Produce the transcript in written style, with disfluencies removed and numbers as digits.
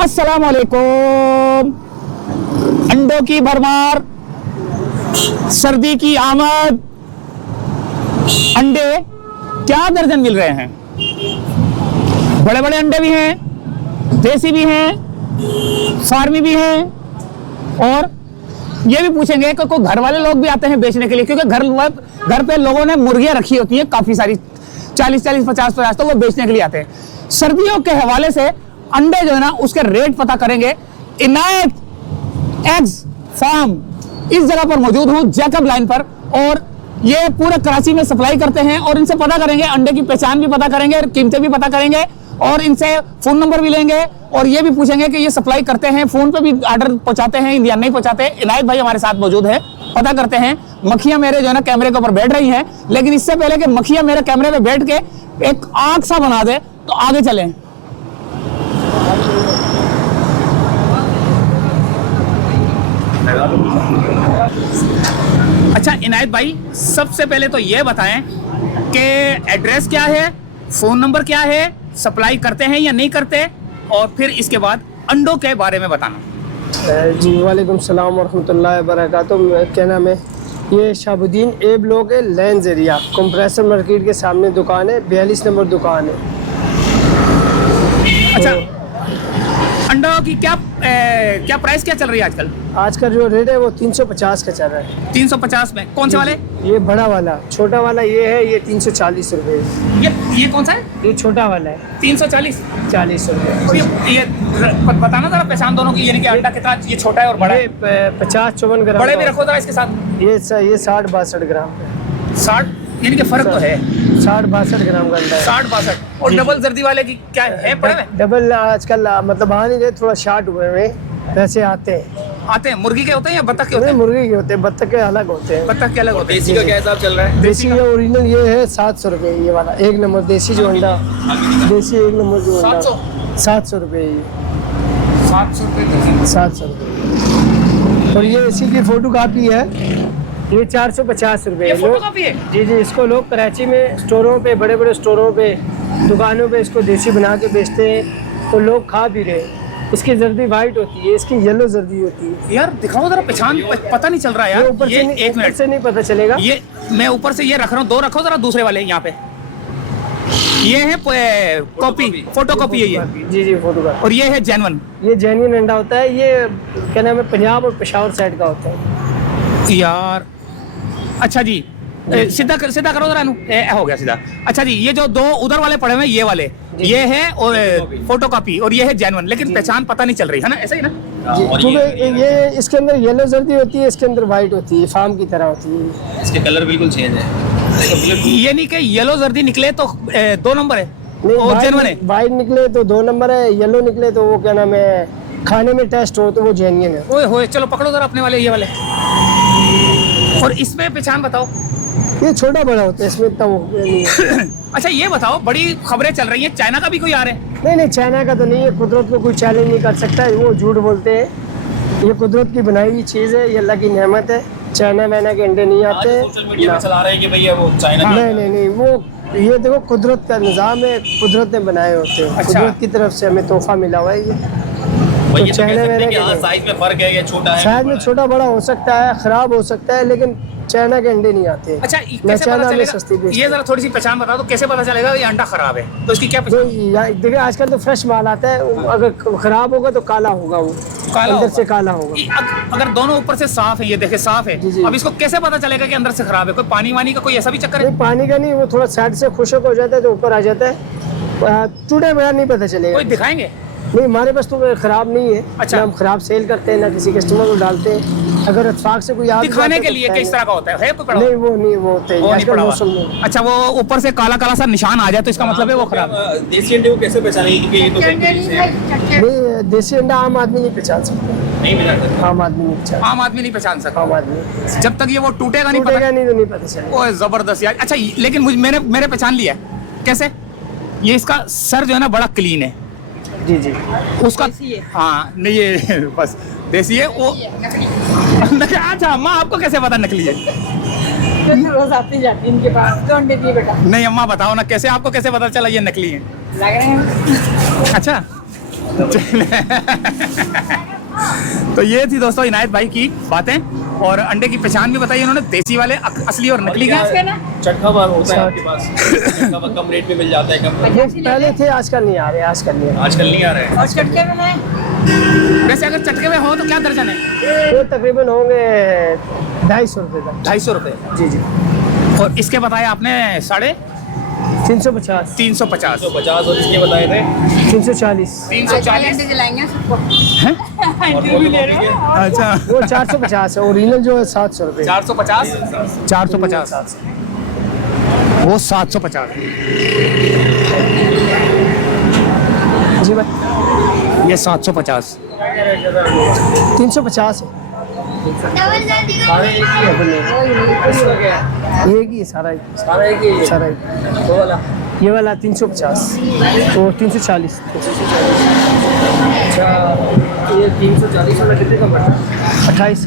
अस्सलाम वालेकुम। अंडों की भरमार, सर्दी की आमद, अंडे क्या दर्जन मिल रहे हैं। बड़े बड़े अंडे भी हैं, देसी भी हैं, फार्मी भी हैं, और ये भी पूछेंगे कि कोई घर वाले लोग भी आते हैं बेचने के लिए, क्योंकि घर पे लोगों ने मुर्गियां रखी होती हैं काफी सारी, 40-40, 50-50, तो वो बेचने के लिए आते हैं। सर्दियों के हवाले से अंडे जो है ना उसके रेट पता करेंगे। इनायत एग्स फार्म इस जगह पर मौजूद हूँ, जैकब लाइन पर, और ये पूरे कराची में सप्लाई करते हैं। और इनसे पता करेंगे, अंडे की पहचान भी पता करेंगे, कीमतें भी पता करेंगे, और इनसे फोन नंबर भी लेंगे, और ये भी पूछेंगे कि ये सप्लाई करते हैं, फोन पे भी ऑर्डर पहुंचाते हैं या नहीं पहुंचाते। इनायत भाई हमारे साथ मौजूद है, पता करते हैं। मक्खियां मेरे जो है ना कैमरे के ऊपर बैठ रही हैं, लेकिन इससे पहले कि मक्खियां मेरे कैमरे पे बैठ के एक आग सा बना दे, तो आगे चलें। अच्छा इनायत भाई, सबसे पहले तो ये बताएं कि एड्रेस क्या है, फोन नंबर क्या है, सप्लाई करते हैं या नहीं करते, और फिर इसके बाद अंडों के बारे में बताना। जी वालेकुम सलाम वरहमतुल्लाहि वबरकातुहू। क्या नाम है? ये शाहबुद्दीन ए ब्लॉक है, लैंड एरिया, कंप्रेसर मार्केट के सामने दुकान है, 42 नंबर दुकान है। अच्छा, अंडों की क्या प्राइस क्या चल रही है आजकल? आज का जो रेट है वो 350 का चल रहा है। 350 में कौन से वाले? ये बड़ा वाला, छोटा वाला ये है, ये 340 रुपये। ये कौन सा है? ये छोटा वाला है 340 रुपये। और ये बताना जरा पहचान दोनों की, यानी कि अंडा कितना, ये छोटा है और बड़ा है? 50-54 ग्राम। बड़े भी रखो जरा इसके साथ। ये 60-62 ग्राम का। 60, यानी कि फर्क तो है। 60-62 ग्राम का अंडा है। 60-62। और डबल जर्दी वाले की क्या है पड़े में? डबल आजकल मतलब आ नहीं रहे, थोड़ा शार्ट हुए में वैसे आते हैं। मुर्गी के होते हैं या बत्तख के होते हैं? मुर्गी के होते हैं, बत्तख के अलग होते हैं। बत्तख के अलग होते हैं। देसी का क्या हिसाब चल रहा है? देसी ये ओरिजिनल ये है 700 रुपये, ये वाला 1 नंबर देसी जो अंडा, देसी 1 नंबर जो अंडा 700 रुपये। ये 700 रुपये। और ये इसी की फोटो कापी है, ये 450 रुपये। फोटोकॉपी है? जी, इसको लोग कराची में स्टोरों पे, बड़े बड़े स्टोरों पे, दुकानों पे इसको देसी बना के बेचते हैं, तो लोग खा भी रहे हैं। इसकी जर्दी वाइट होती है, इसकी येलो जर्दी होती है। यार दिखाओ जरा, पहचान पता नहीं चल रहा है यार। ऊपर से नहीं, एक मिनट से नहीं पता चलेगा। ये मैं ऊपर से ये रख रहा हूँ, 2 रखो जरा दूसरे वाले यहाँ पे। ये है कॉपी, फोटो कॉपी है ये। जी फोटो का। और ये है जेन्युइन। ये जेन्युइन अंडा होता है। ये क्या नाम है, पंजाब और पेशावर साइड का होता है यार। अच्छा जी, सीधा करो जरा, हो गया सीधा। अच्छा जी, ये जो 2 उधर वाले पड़े हुए हैं, ये वाले, ये है और फोटो कॉपी, और ये है जेन्युइन, लेकिन पहचान पता नहीं चल रही है ना, ऐसा ही ना? क्योंकि ये इसके अंदर येलो जर्दी होती है, इसके अंदर वाइट होती है, फार्म की तरह होती है। इसके कलर बिल्कुल चेंज है। ये नहीं कि येलो जर्दी निकले तो 2 नंबर है, और जेन्युइन है। वाइट निकले तो 2 नंबर है, येलो निकले तो वो क्या नाम है, खाने में टेस्ट हो तो वो जेन्युइन है। ओए होए, चलो पकड़ो जरा अपने वाले, ये वाले। और इसमें पहचान बताओ। ये छोटा बड़ा होता है, इसमें इतना वो नहीं है। अच्छा ये बताओ, बड़ी खबरें चल रही हैं, चाइना का भी कोई आ रहे हैं? नहीं, चाइना का तो नहीं है, कुदरत को कोई चैलेंज नहीं कर सकता है, वो झूठ बोलते हैं। ये कुदरत की बनाई हुई चीज़ है, ये अल्लाह की नेमत है। चाइना मैना के अंडे नहीं आते। सोशल मीडिया पे चला रहे हैं कि भैया वो चाइना। नहीं, वो ये देखो कुदरत का निज़ाम है, कुदरत ने बनाए होते हैं। अच्छा। कुदरत की तरफ से हमें तोहफा मिला हुआ है ये। भैया तो चाइना कह सकते मैना हैं कि हाँ, के साइज में फर्क है, ये छोटा है। शायद में छोटा बड़ा हो सकता है, खराब हो सकता है, लेकिन चाइना के अंडे नहीं आते। अच्छा मैं कैसे चाइना पता में चलेगा? सस्ती बेचता ये जरा थोड़ी सी पहचान बता दो, कैसे पता चलेगा ये अंडा खराब है? तो इसकी क्या पहचान? देखिए आजकल तो फ्रेश माल आता है, अगर खराब होगा तो काला होगा, वो काला अंदर होगा। से काला होगा। अगर दोनों ऊपर से साफ है, ये देखे साफ है, जी। अब इसको कैसे पता चलेगा कि अंदर से खराब है? कोई पानी वानी का कोई ऐसा भी चक्कर है? नहीं, पानी का नहीं, वो थोड़ा साइड से खुशक हो जाता है तो ऊपर आ जाता है, टूटे बड़ा नहीं पता चलेगा। कोई दिखाएंगे? नहीं, हमारे पास तो खराब नहीं है। अच्छा। ना हम खराब सेल करते हैं, ना किसी कस्टमर को डालते हैं। अगर इत्तेफाक से कोई आ दिखाने के लिए किस तरह का होता है कोई पड़ा हुआ? नहीं, वो नहीं, वो होते हैं वो नहीं आजकल पड़ा मौसम हुआ। में। अच्छा, वो ऊपर से काला काला सा निशान आ जाए तो इसका मतलब है वो खराब है। देसी अंडे को कैसे पहचानेंगे, क्योंकि ये तो फैक्ट्री से है। नहीं, देसी अंडा आम आदमी नहीं पहचान सकता। नहीं पहचान सकते। आम आदमी नहीं पहचान, आम आदमी नहीं पहचान सकता आम आदमी जब तक ये वो टूटेगा नहीं। टूटेगा नहीं तो नहीं पता चलेगा। ओए जबरदस्त यार। अच्छा लेकिन मैंने पहचान लिया। कैसे? ये इसका सर जो है ना बड़ा क्लीन है। जी उसका हाँ नहीं, ये बस देसी है वो। अच्छा अम्मा, आपको कैसे पता नकली है? रोज आती जाती इनके पास तो अंडे दिए बेटा। नहीं अम्मा बताओ ना, कैसे आपको कैसे पता चला ये नकली है? लग रहे हैं। अच्छा तो ये थी दोस्तों इनायत भाई की बातें। और अंडे की पहचान भी बताई उन्होंने, देसी वाले, असली और नकली का। चटका मार होता है आपके पास, चटका कम रेट में मिल जाता है, कम। ये पहले थे, आजकल नहीं आ रहे, आजकल नहीं आ रहे। आजकल नहीं आ रहे हैं। और चटके में है वैसे अगर चटके में हो तो क्या दर्जन है? ये तकरीबन होंगे 250 रुपये तक। 250 रुपये। जी जी। और इसके बताया आपने 350, 350। 150 और इसके बताए थे 340, 340। अंडे दिलाएंगे सबको हैं? अंडे भी ले रहे हो अच्छा, वो 450 है, ओरिजिनल जो है 700 रुपये। 450, 450, वो 750। जी भाई, ये 750। 350 है। सारे एक ही है बने। इसका क्या है? एक ही है, सारा एक, सारा एक ही है। सारा एक। वो वाला ये वाला 350, तो 340। अच्छा, ये 340 वाला कितने का पड़ता है? 28।